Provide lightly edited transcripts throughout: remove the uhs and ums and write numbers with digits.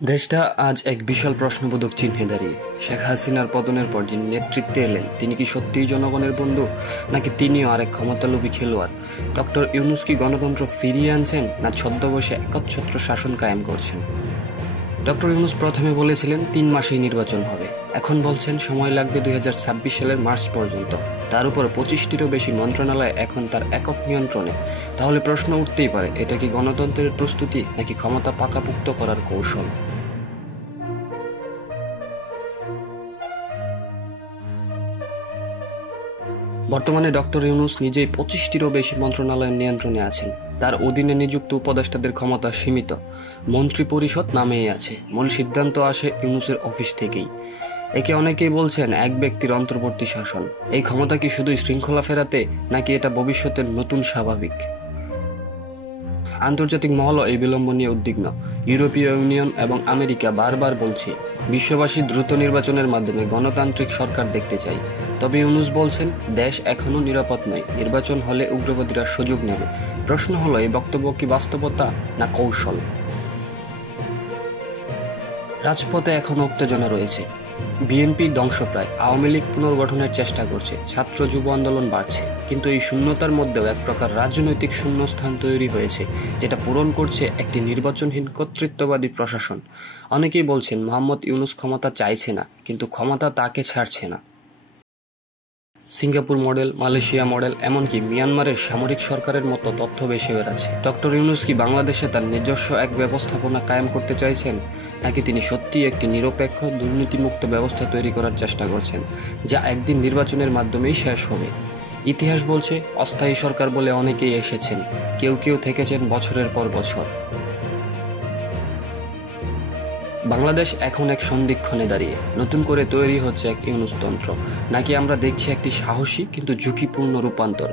দেশটা আজ এক বিশাল প্রশ্নবোধক চিহ্নে দাঁড়িয়ে। শেখ হাসিনার পতনের পর যিনি নেতৃত্বে এলেন তিনি কি সত্যিই জনগণের বন্ধু, নাকি তিনিও আরেক ক্ষমতালোভী খেলোয়াড়? ডক্টর ইউনূস কি গণতন্ত্র ফিরিয়ে আনছেন, না ছদ্মবেশে একচ্ছত্র শাসন কায়েম করছেন? ডক্টর ইউনূস প্রথমে বলেছিলেন ৩ মাসেই নির্বাচন হবে, এখন বলছেন সময় লাগবে ২০২৬ সালের মার্চ পর্যন্ত। তার উপর ২৫টিরও বেশি মন্ত্রণালয় এখন তার একক নিয়ন্ত্রণে। তাহলে প্রশ্ন উঠতেই পারে, এটা কি গণতন্ত্রের প্রস্তুতি, নাকি ক্ষমতা পাকাপোক্ত করার কৌশল? বর্তমানে ডক্টর ইউনূস নিজেই ২৫টিরও বেশি মন্ত্রণালয়ের নিয়ন্ত্রণে আছেন। তার অধীনে নিযুক্ত উপদেষ্টাদের ক্ষমতা সীমিত, মন্ত্রী পরিষদ নামেই আছে, মূল সিদ্ধান্ত আসে ইউনূসের অফিস থেকেই। একে অনেকেই বলছেন এক ব্যক্তির অন্তর্বর্তী শাসন। এই ক্ষমতা কি শুধুই শৃঙ্খলা ফেরাতে, নাকি এটা ভবিষ্যতের নতুন স্বাভাবিক? আন্তর্জাতিক মহলও এই বিলম্ব নিয়ে উদ্বিগ্ন। ইউরোপীয় ইউনিয়ন এবং আমেরিকা বারবার বলছে বিশ্ববাসী দ্রুত নির্বাচনের মাধ্যমে গণতান্ত্রিক সরকার দেখতে চাই। তবে ইউনূস বলছেন দেশ এখনও নিরাপদ নয়, নির্বাচন হলে উগ্রবাদীরা সুযোগ নেবে। প্রশ্ন হলো, এই বক্তব্য কি বাস্তবতা না কৌশল? রাজপথে এখনও উত্তেজনা রয়েছে। বিএনপি ধ্বংসপ্রায়, আওয়ামী লীগ পুনর্গঠনের চেষ্টা করছে, ছাত্র যুব আন্দোলন বাড়ছে। কিন্তু এই শূন্যতার মধ্যেও এক প্রকার রাজনৈতিক শূন্যস্থান তৈরি হয়েছে, যেটা পূরণ করছে একটি নির্বাচনহীন কর্তৃত্ববাদী প্রশাসন। অনেকেই বলছেন মোহাম্মদ ইউনূস ক্ষমতা চাইছে না, কিন্তু ক্ষমতা তাকে ছাড়ছে না। সিঙ্গাপুর মডেল, মালয়েশিয়া মডেল, এমনকি মিয়ানমারের সামরিক সরকারের মতো তথ্য ভেসে বেড়াচ্ছে। ডক্টর ইউনূস কি বাংলাদেশে তার নিজস্ব এক ব্যবস্থাপনা কায়েম করতে চাইছেন, নাকি তিনি সত্যিই একটি নিরপেক্ষ দুর্নীতিমুক্ত ব্যবস্থা তৈরি করার চেষ্টা করছেন, যা একদিন নির্বাচনের মাধ্যমেই শেষ হবে? ইতিহাস বলছে অস্থায়ী সরকার বলে অনেকেই এসেছেন, কেউ কেউ থেকেছেন বছরের পর বছর। বাংলাদেশ এখন এক সন্ধিক্ষণে দাঁড়িয়ে। নতুন করে তৈরি হচ্ছে এক ইউনূসতন্ত্র, নাকি আমরা দেখছি একটি সাহসী কিন্তু ঝুঁকিপূর্ণ রূপান্তর?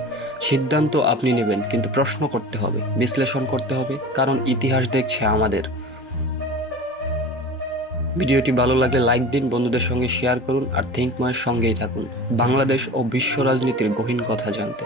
সিদ্ধান্ত আপনি নেবেন, কিন্তু প্রশ্ন করতে হবে, বিশ্লেষণ করতে হবে, কারণ ইতিহাস দেখছে আমাদের। ভিডিওটি ভালো লাগলে লাইক দিন, বন্ধুদের সঙ্গে শেয়ার করুন, আর থিঙ্কময়ের সঙ্গেই থাকুন বাংলাদেশ ও বিশ্ব রাজনীতির গহীন কথা জানতে।